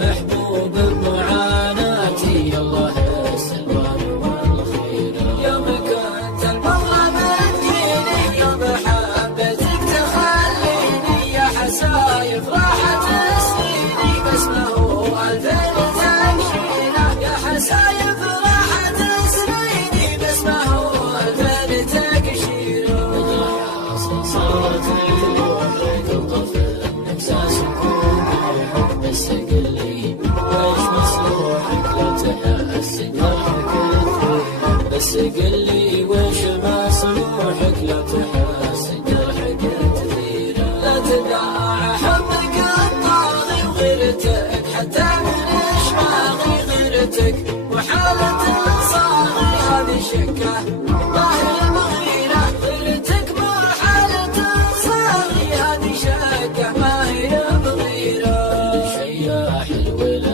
محبوب بمعاناتي الله السلوان والخير. يوم كنت المظلم تجيني يوم حبتك تخليني يا حسايف راحت سنيني بس ما هو الفين تمشينا يا حسايف راحت سنيني بس ما هو الفين تكشينا. صارت روحك وطفل احساس بس قل لي ويش مسلوحك لا تحس جرحك كثير. بس قل لي ويش مسلوحك لا تحس جرحك كثير. لا تداعى حبك الطاغي وغيرتك حتى من اشواقي غيرتك وحالة صاغي هذه شكه ظاهر بغيره غيرتك مو حالة صاغي هذه شكه ما هي بغيره. شياح الولا